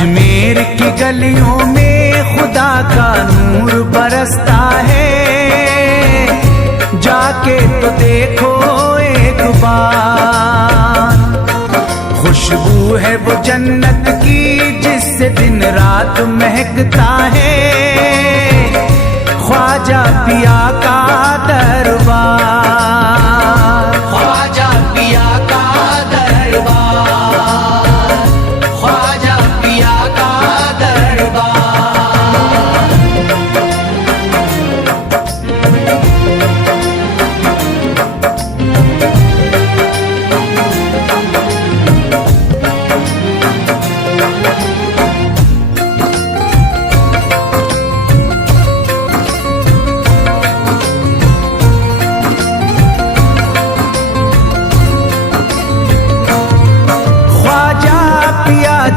अजमेर की गलियों में खुदा का नूर बरसता है, जाके तो देखो एक बार। खुशबू है वो जन्नत की जिससे दिन रात महकता है, ख्वाजा पिया का दरबार, ख्वाजा पिया का दरबार, ख्वाजा पिया का दरबार।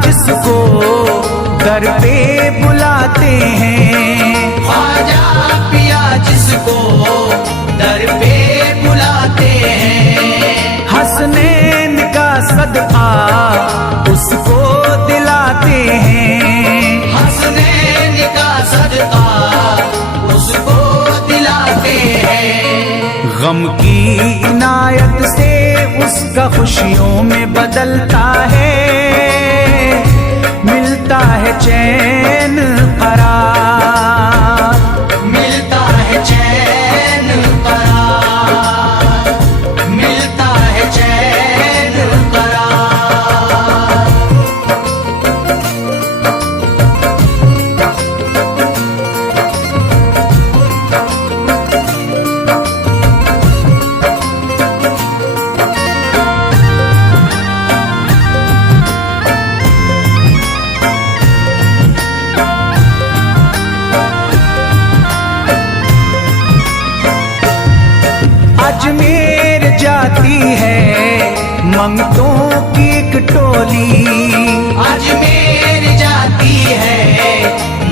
जिसको दर पे बुलाते हैं, ख्वाजा पिया जिसको दर पे बुलाते हैं, हसनैन का सदका उसको दिलाते हैं, हसनैन का सदका उसको दिलाते हैं। गम की इनायत से उसका खुशियों में बदलता है, मिलता है चैन करार, मिलता है चैन करार, मिलता है चैन करार। अजमेर जाती है मंगतों की एक टोली, अजमेर जाती है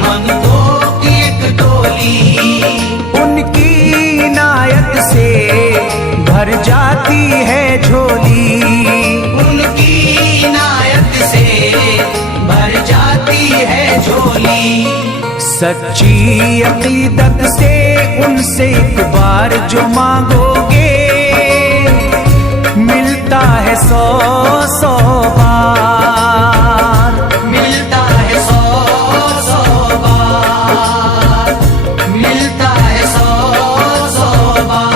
मंगतों की एक टोली, उनकी इनायत से भर जाती है झोली, उनकी इनायत से भर जाती है झोली। सच्ची अकीदत से उनसे एक बार जो मांगोगे, मिलता है 100 बार, मिलता है 100 बार, मिलता है 100 बार।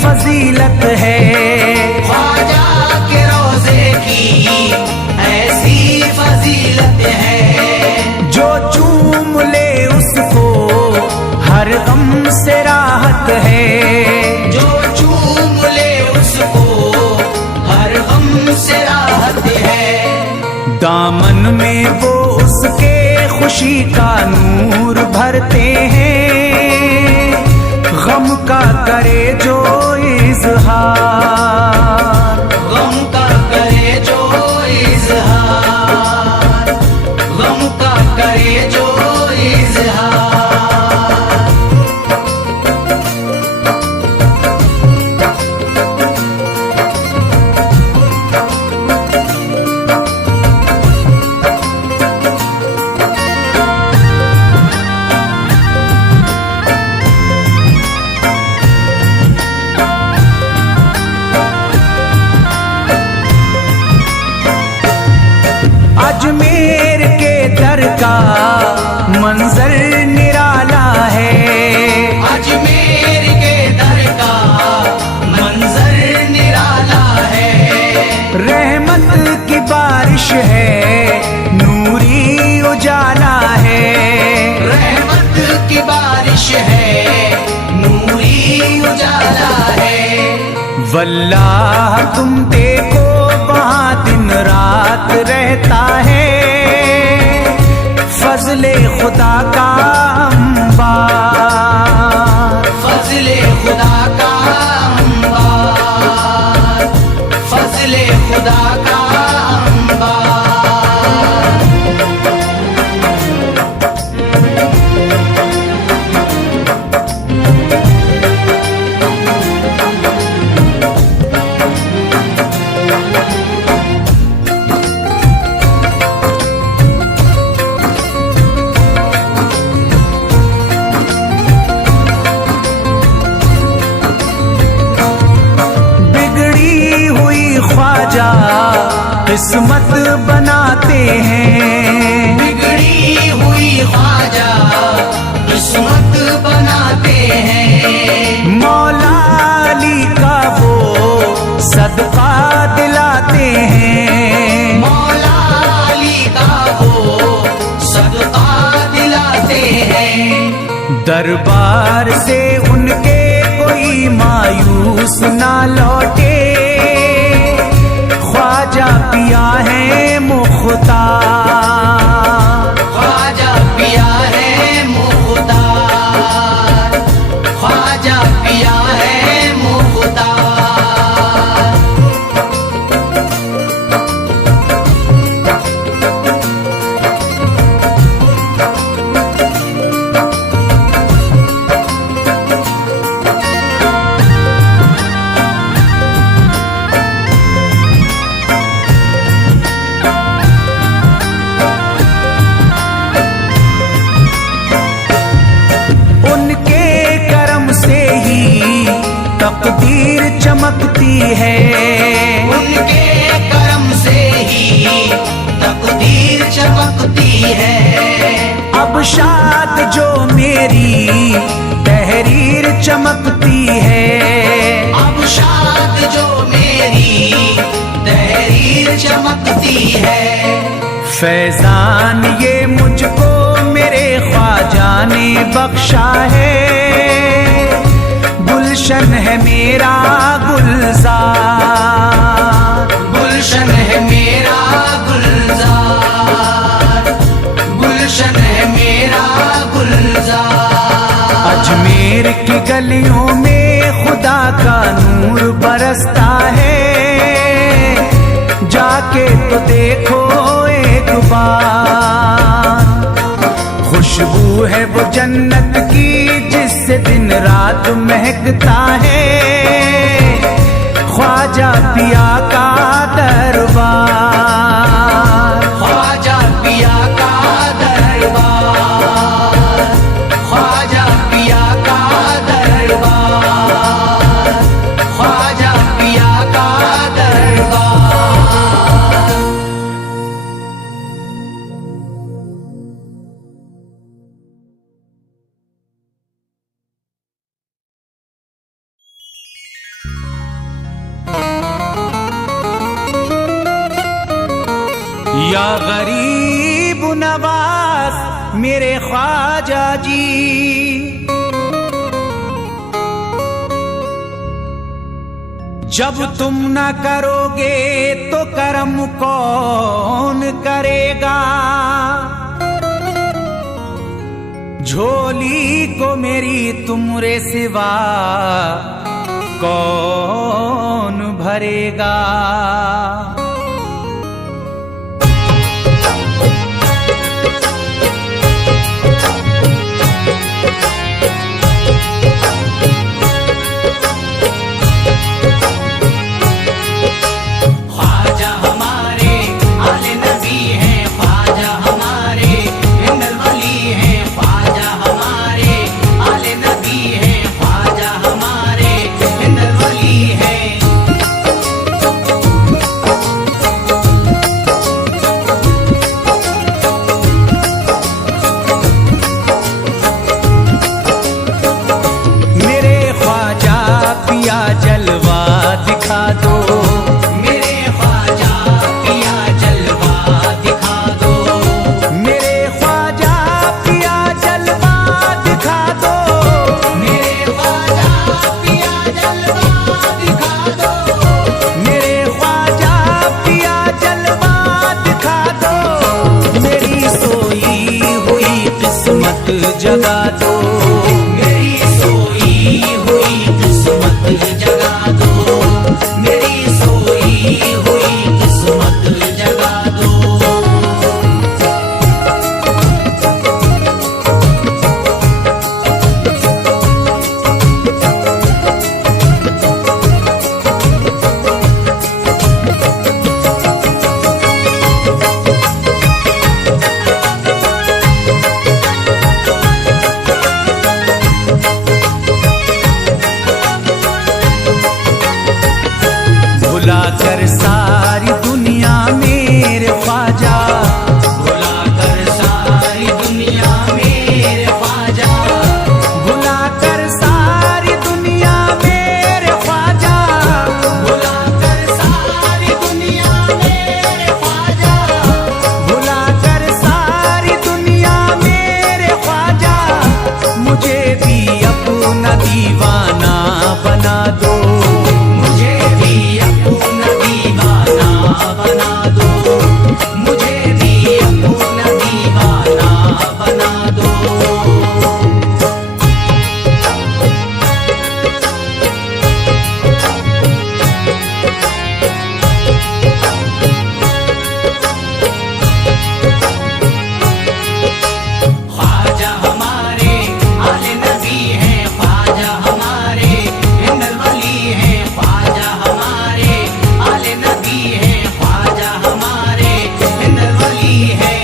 फजीलत है ख्वाजा के रोजे की ऐसी फजीलत है, जो चूम ले उसको हर गम से राहत है, जो चूम ले उसको हर गम से राहत है। दामन में वो उसके खुशी का नूर भरते हैं, गम का करे जो इजहार, गम का करे जो इजहार, गम का करे जो इजहार। अजमेर के दर का मंजर निराला है, अजमेर के दर का मंजर निराला है। रहमत की बारिश है, नूरी उजाला है, रहमत की बारिश है, नूरी उजाला है। वल्लाह तुम देखो वहाँ दिन रात रहता है, फजले खुदा का अंबार, फजले खुदा का अंबार, फजले खुदा का अंबार। ख्वाजा किस्मत बनाते हैं, बिगड़ी हुई ख्वाजा किस्मत बनाते हैं। मौला अली का वो सदका दिलाते हैं, मौला अली का वो सदका दिलाते हैं। दरबार से उनके कोई मायूस ना लौटे, ख्वाजा पिया है मुख्तार, ख्वाजा पिया है मुख्तार, ख्वाजा पिया है मुख्तार। तकदीर चमकती है, उनके करम से ही तकदीर चमकती है। अब शाद जो मेरी तहरीर चमकती है, अब शाद जो मेरी तहरीर चमकती है। फैजान ये मुझको मेरे ख्वाजा ने बख्शा है, गुलशन है मेरा गुलजार, गुलशन है मेरा गुलजार, गुलशन है मेरा गुलजार। अजमेर की गलियों में खुदा का नूर बरसता है, जाके तो देखो एक बार। खुशबू है वो जन्नत की जिससे दिन रात महकता है, ख्वाजा पिया का दरबार, ख्वाजा पिया का दरबार, ख्वाजा पिया का दरबार, ख्वाजा पिया का दरबार। या गरीब नवाज मेरे ख्वाजा जी, जब तुम न करोगे तो करम कौन करेगा। झोली को मेरी तुमरे सिवा कौन भरेगा। दीवाना बना दो, मुझे भी अपना दीवाना बना दो, मुझे भी अपना दीवाना बना दो। ख्वाजा हमारे आले नबी हैं, ख्वाजा हमारे हिंदल वली हैं, ख्वाजा हमारे आले नबी हैं, ख्वाजा हमारे हिंदल वली हैं।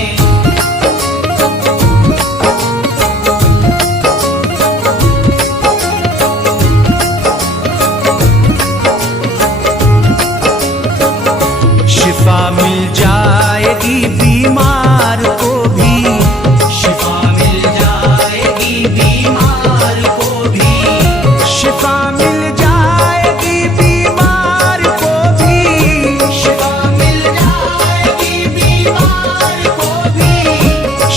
शिफा मिल जाएगी बीमार को भी, शिफा मिल जाएगी बीमार को भी, शिफा मिल जाएगी बीमार को भी, शिफा मिल जाएगी बीमार को भी,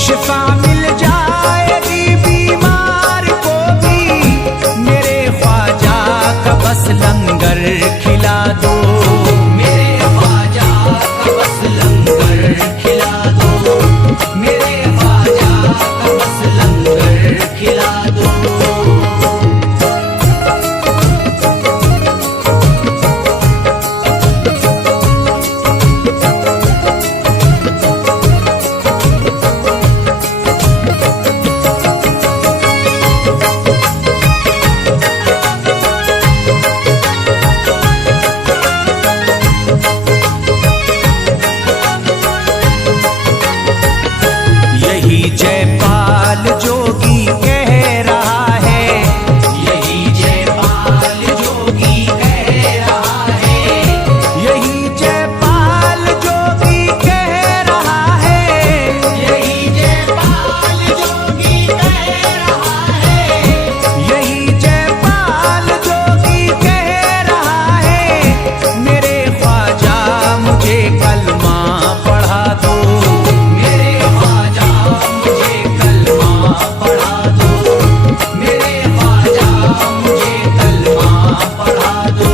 शिफा मिल जाएगी बीमार को भी। मेरे ख्वाजा का बस लंगर खिला दो, मेरे ख्वाजा का बस लंगर खिला दो, मेरे ख्वाजा का बस लंगर खिला दो। यही जयपाल जोगी कह रहा है, यही जयपाल जोगी कह रहा है, यही जयपाल जोगी कह रहा है, यही जयपाल जोगी कह रहा है, यही जयपाल जोगी कह रहा है। मेरे ख्वाजा मुझे कलमा पढ़ा दो, मेरे ख्वाजा मुझे कलमा पढ़ा दो, मेरे ख्वाजा मुझे कलमा पढ़ा दो।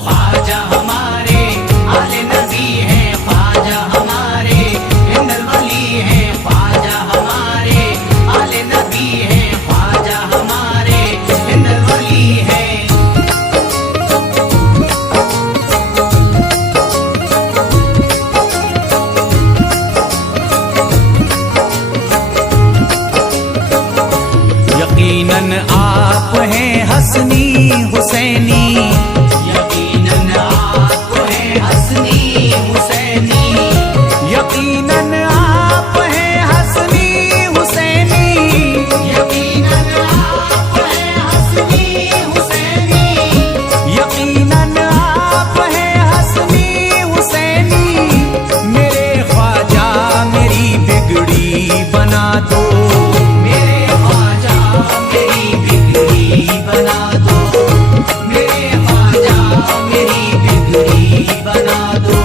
ख्वाजा हमारे आले नबी हैं, ख्वाजा हमारे हिंदल वली हैं, ख्वाजा हमारे आले नबी हैं, ख्वाजा हमारे हिंदल वली हैं। यकीनन आप हैं हसनी हुसैनी, यकीनन आप हैं हसनी हुसैनी, यकीनन आप हैं हसनी हुसैनी, यकीनन आप हैं हसनी हुसैनी, यकीनन आप हैं हसनी हुसैनी। मेरे ख्वाजा मेरी बिगड़ी बना दो, मेरे ख्वाजा मेरी बिगड़ी बना दो, मेरे ख्वाजा मेरी बिगड़ी बना दो।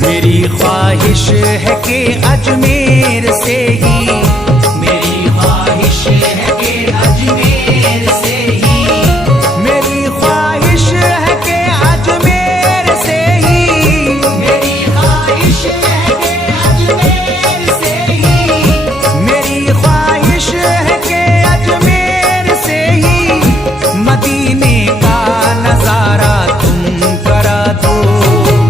मेरी ख्वाहिश है कि अजमेर से ही, मेरी ख्वाहिश है कि अजमेर से ही, मेरी ख्वाहिश है कि अजमेर से ही, मेरी ख्वाहिश है कि अजमेर से ही, मेरी ख्वाहिश है कि अजमेर से ही। मदीने का नजारा तुम करा दो,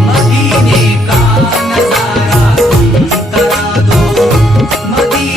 मदीने का नजारा तुम करा दो, मदीने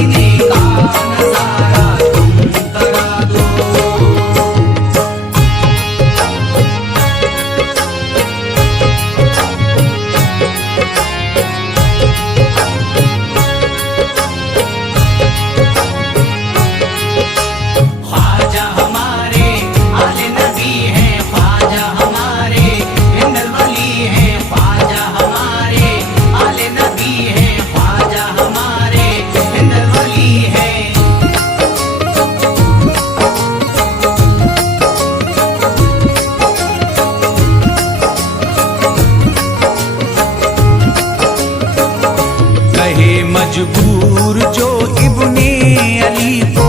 मजबूर जो इब्ने अली को,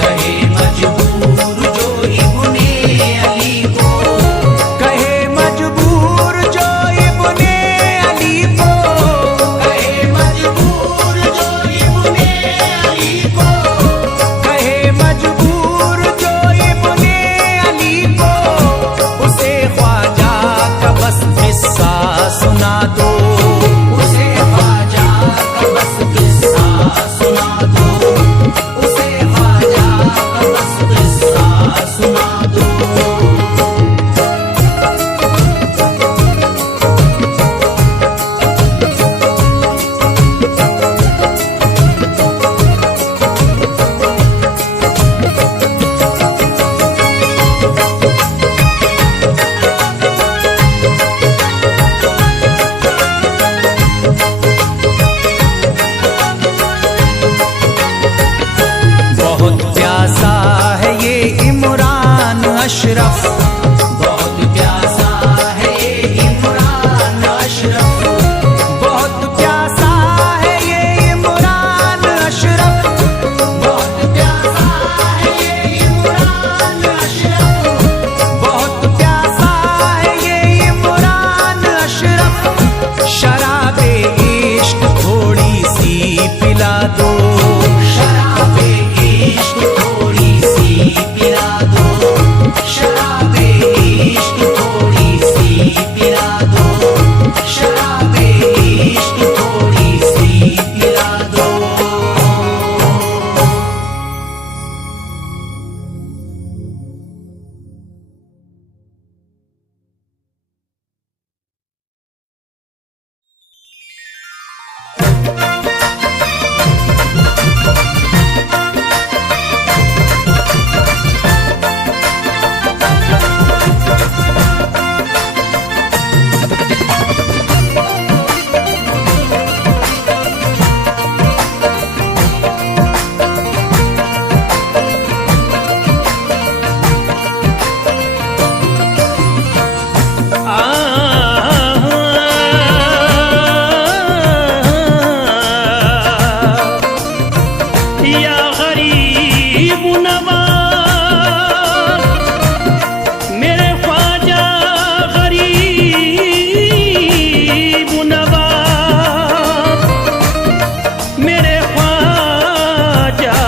कहे मजबूर जो इब्ने अली को, कहे मजबूर जो इब्ने अली को, कहे मजबूर जो इब्ने अली को, कहे मजबूर जो इब्ने अली को, उसे ख्वाजा का बस किस्सा सुना दो, उसे ख्वाजा का बस किस्सा सुना दो, उसे ख्वाजा का बस किस्सा सुना दो। बहुत प्यासा है ये इमरान अशरफ, बहुत प्यासा है ये इमरान अशरफ, बहुत प्यासा है ये इमरान अशरफ, बहुत प्यासा है ये इमरान अशरफ, बहुत प्यासा है ये इमरान अशरफ, शराबे इश्क थोड़ी सी पिला दो, शराबे इश्क थोड़ी सी पिला दो, शराबे इश्क थोड़ी सी पिला दो, शराबे इश्क थोड़ी सी पिला दो। या गरीब नवाज मेरे ख्वाजा, गरीब नवाज मेरे ख्वाजा,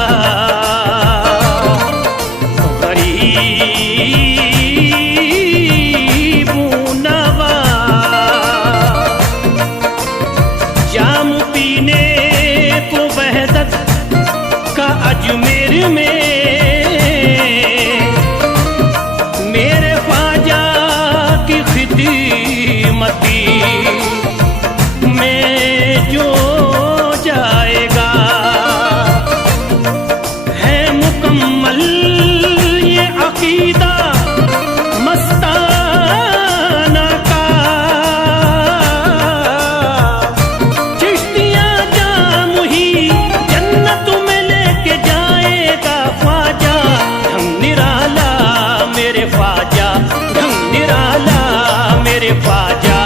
गरीब नवाज जाम पीने को वहदत का अजमेर में मेरे ख्वाजा की खिदमती में जो जाएगा है मुकम्मल ये अकीदा मस्ताना का। चिश्तिया जाम ही जन्नत में लेके जाएगा ख्वाजा, ढंग निराला मेरे ख्वाजा, ढंग निराला मेरे ख्वाजा,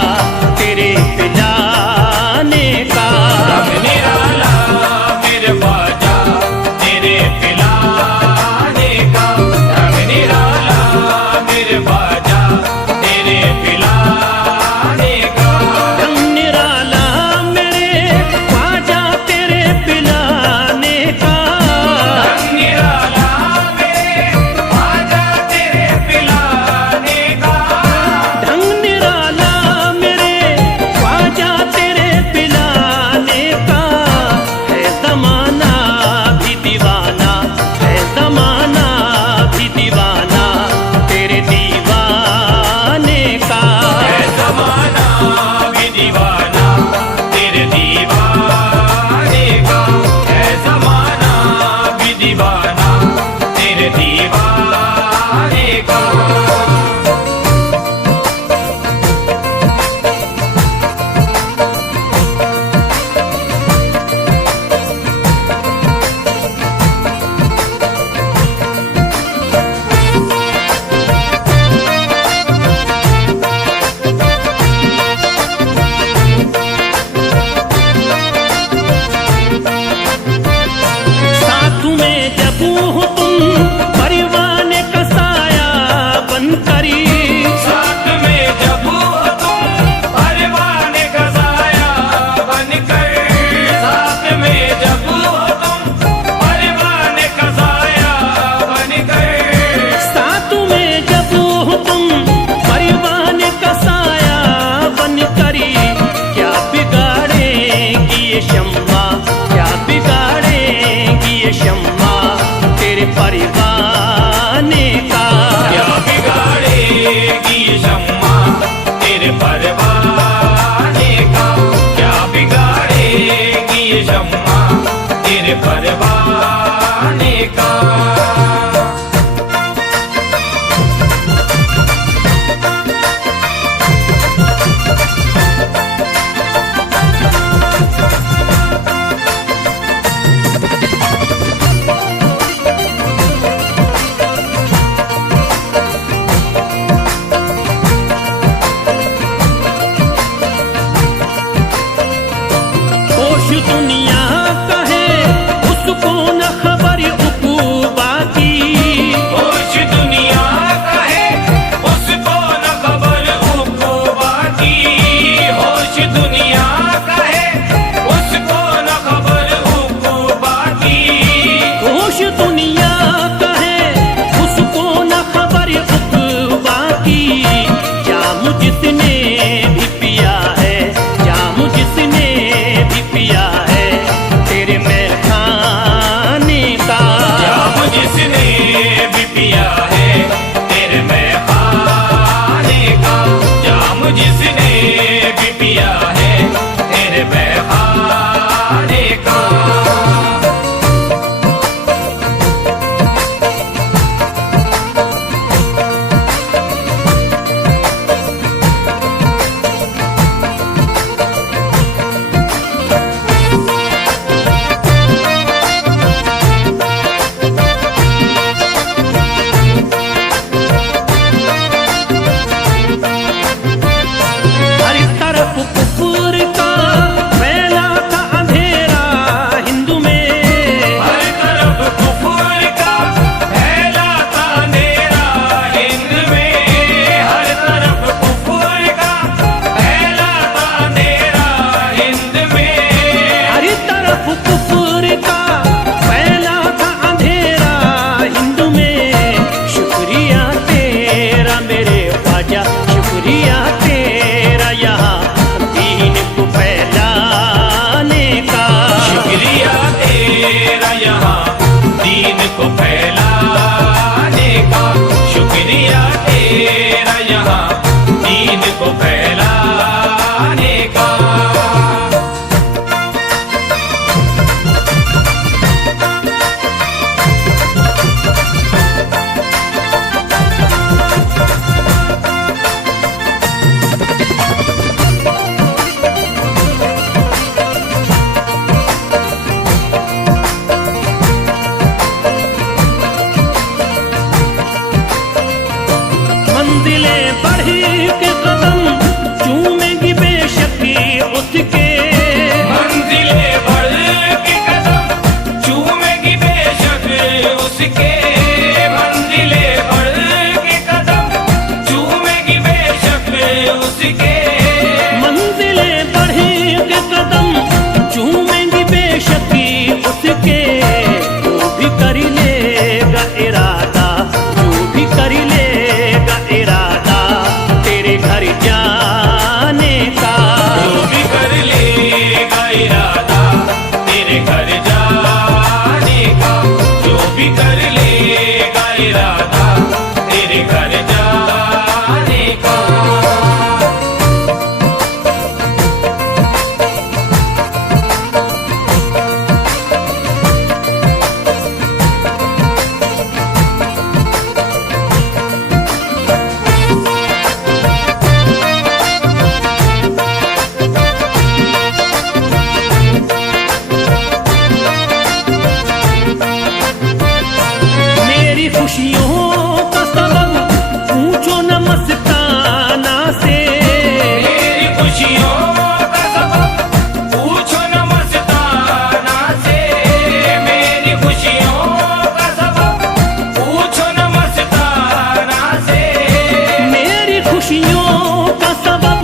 दुनिया कहे उसको न खबर उकूबा की। होश दुनिया कहे उसको न खबर उकूबा की। होश दुनिया कहे उसको न खबर उकूबा की। होश दुनिया कहे उसको न खबर उकूबा की। जाम जिसने भी पिया है, जाम जिसने भी पिया है तेरे मैं खाने का। जाम जिसने भी पिया है तेरे मैं खाने का। जाम जिसने भी पिया है तेरे मैं खाने का। हर तरफ कुफर का फैला था अंधेरा हिंदू में। हर तरफ कुफर का फैला था अंधेरा हिंद में। हर तरफ कुफर का फैला था अंधेरा हिंद में। हर तरफ कुफर का फैला था अंधेरा हिंदू में। शुक्रिया तेरा मेरे ख्वाजा, शुक्रिया तेरा यहाँ दीन को फैलाने का। शुक्रिया तेरा यहाँ दीन को फैलाने का। शुक्रिया तेरा यहाँ दीन को फैलाने का। मंजिलें बढ़ी के कदम चूमेंगी बेशक उसके। मंजिलें बढ़ के कदम चूमेगी बेशक उसके। मंजिलें बढ़ के कदम चूमेगी बेशक उसके। मंजिलें बढ़ी के कदम चूमेंगी बेशक उसके। जो भी कर लेगा इरादा, जो भी कर लेगा इरादा तेरे घर जाने का। जो भी कर लेगा इरादा तेरे घर जाने का। जो भी कर लेगा इरादा तेरे घर जाने का। मेरी खुशियों का सबब पूछो न मस्ताना से। मेरी खुशियों का सबब पूछो न मस्ताना से। मेरी खुशियों का सबब पूछो न मस्ताना से। मेरी खुशियों का सबब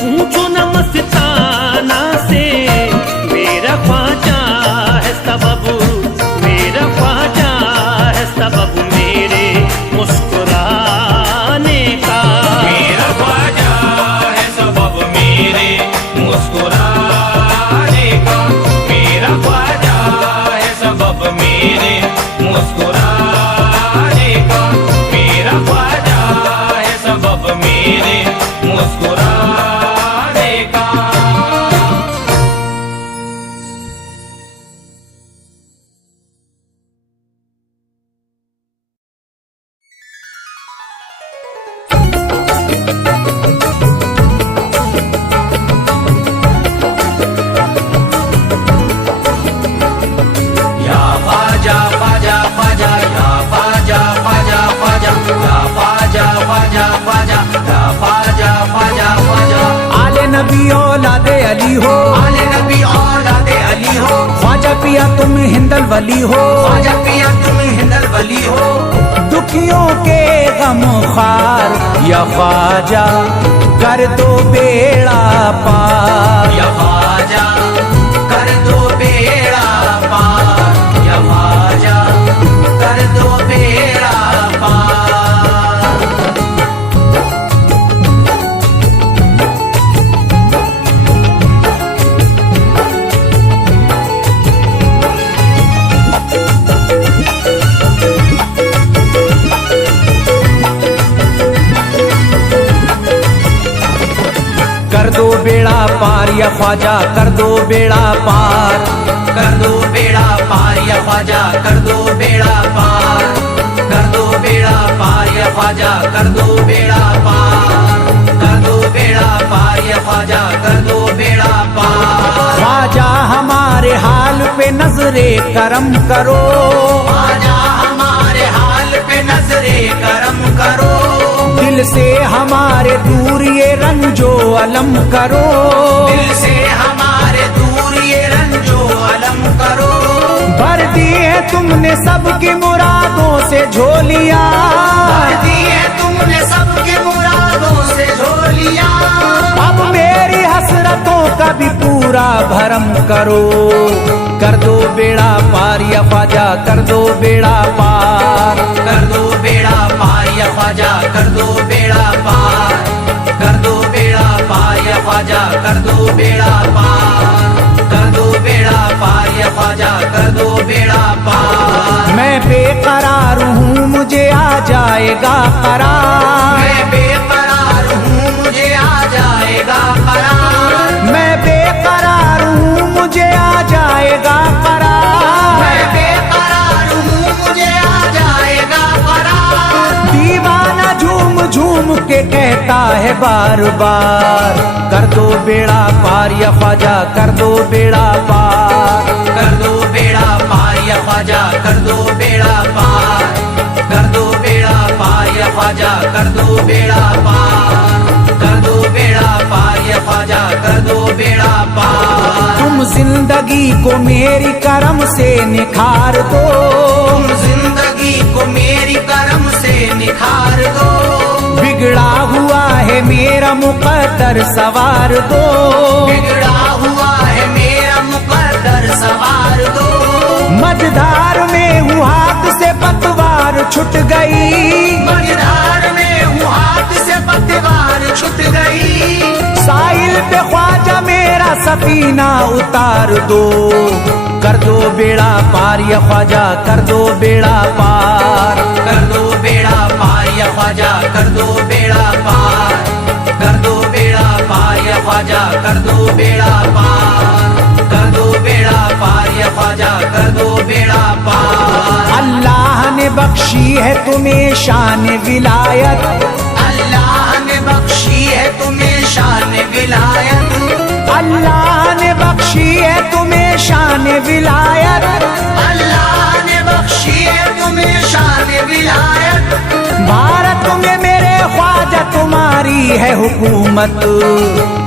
पूछो न मस्ताना से। मेरा ख्वाजा है सबब, मेरा ख्वाजा है सबब मेरे मुस्कुराने का। मेरा ख्वाजा है सबब मेरे मुस्कुराने का। मेरा ख्वाजा है सबब मेरे मुस्कुराने का। मेरा ख्वाजा है सबब मेरे मुस्कुराने का। नबी औलादे अली हो, आले नबी औलादे अली हो, ख्वाजा पिया तुम हिंदल वली हो, ख्वाजा पिया तुम हिंदल वली हो। दुखियों के गम खार या ख्वाजा कर दो बेड़ा पार, या ख्वाजा कर दो बेड़ा पार, या ख्वाजा कर दो बेड़ा पार। कर दो बेड़ा पार या ख्वाजा कर दो बेड़ा पार, कर दो बेड़ा पार या ख्वाजा कर दो बेड़ा पार, कर दो बेड़ा पार या ख्वाजा कर दो बेड़ा पार, कर दो बेड़ा पार या ख्वाजा कर दो बेड़ा पार। ख्वाजा हमारे हाल पे नजरे करम करो, ख्वाजा हमारे हाल पे नजरे करम करो, दिल से हमारे दूर ये रंजो अलम करो, दिल से हमारे दूर ये रंजो अलम करो। भर दी है तुमने सबकी मुरादों से झोलियां, भर दी है तुमने सबके मुरादों से झोलियां, अब मेरी हसरतों का भी पूरा भरम करो। कर दो बेड़ा पार या ख्वाजा कर दो बेड़ा पार, कर दो बेड़ा पार या ख्वाजा कर दो बेड़ा पार, कर दो बेड़ा पार या ख्वाजा कर दो बेड़ा पार, कर दो बेड़ा पार या ख्वाजा कर दो बेड़ा पार। मैं बेकरार हूँ मुझे आ जाएगा करार, मैं बेकरार हूँ मुझे आ जाएगा करार, मैं बेकरार हूँ मुझे आ जाएगा करार, मैं बेकरार हूँ मुझे आ जाएगा करार। दीवाना झूम झूम के कहता है बार बार, कर दो बेड़ा पार या ख्वाजा कर दो बेड़ा पार, कर दो बेड़ा पार या ख्वाजा कर दो बेड़ा पार, कर दो बेड़ा पार या ख्वाजा कर दो बेड़ा पार, कर दो बेड़ा पार या ख्वाजा कर दो बेड़ा पार। तुम जिंदगी को मेरी करम से निखार दो, तुम जिंदगी को मेरी करम से निखार दो, बिगड़ा हुआ है मेरा मुकद्दर सवार दो, बिगड़ा हुआ है मेरा मुकद्दर सवार दो। मझधार में हूँ हाथ से पतवार छुट गई, मझधार में हूँ हाथ से पतवार छूट गई, साहिल पे ख्वाजा मेरा सफीना उतार दो। कर दो बेड़ा पार या ख्वाजा कर दो बेड़ा पार, कर दो बेड़ा पार या ख्वाजा कर दो बेड़ा पार, कर दो बेड़ा पार या ख्वाजा कर दो बेड़ा पार, कर दो बेड़ा पार या ख्वाजा कर दो बेड़ा पार। अल्लाह ने बख्शी है तुम्हें शान विलायत, अल्लाह ने बख्शी है तुम्हें शान विलायत, अल्लाह ने बख्शी है तुम्हें शान विलायत, अल्लाह ने बख्शी है तुम्हें शान विलायत। भारत में मेरे ख्वाजा तुम्हारी है हुकूमत,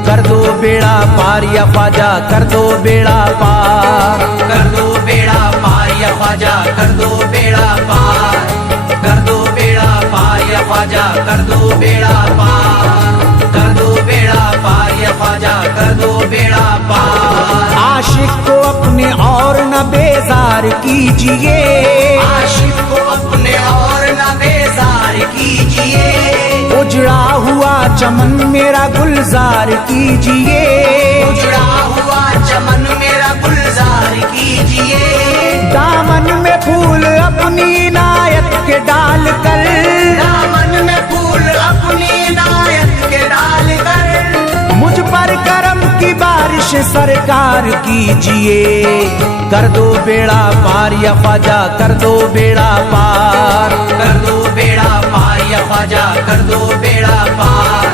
कर दो बेड़ा पार या ख्वाजा कर दो बेड़ा पार, कर दो बेड़ा पार या ख्वाजा कर दो बेड़ा पार, कर दो बेड़ा पार या ख्वाजा कर दो बेड़ा पार, कर दो बेड़ा पार या ख्वाजा कर दो बेड़ा पार। आशिक को अपने और न बेजार कीजिए, आशिक को अपने और न बेजार कीजिए, उजड़ा हुआ चमन मेरा गुलजार कीजिए, उजड़ा हुआ चमन मेरा गुलजार कीजिए, दामन में फूल अपनी इनायत के डाल कर, दामन में फूल अपनी इनायत के डाल कर, मुझ पर करम की बारिश सरकार कीजिए। कर दो बेड़ा पार या ख्वाजा कर दो बेड़ा पार, कर दो बेड़ा पार या ख्वाजा कर दो बेड़ा पार,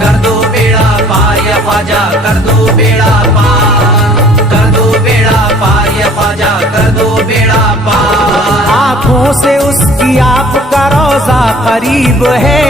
कर दो बेड़ा पार या ख्वाजा कर दो बेड़ा पार, कर दो बेड़ा पार या ख्वाजा कर दो बेड़ा पार। आँखों से उसकी आपका रोजा करीब है,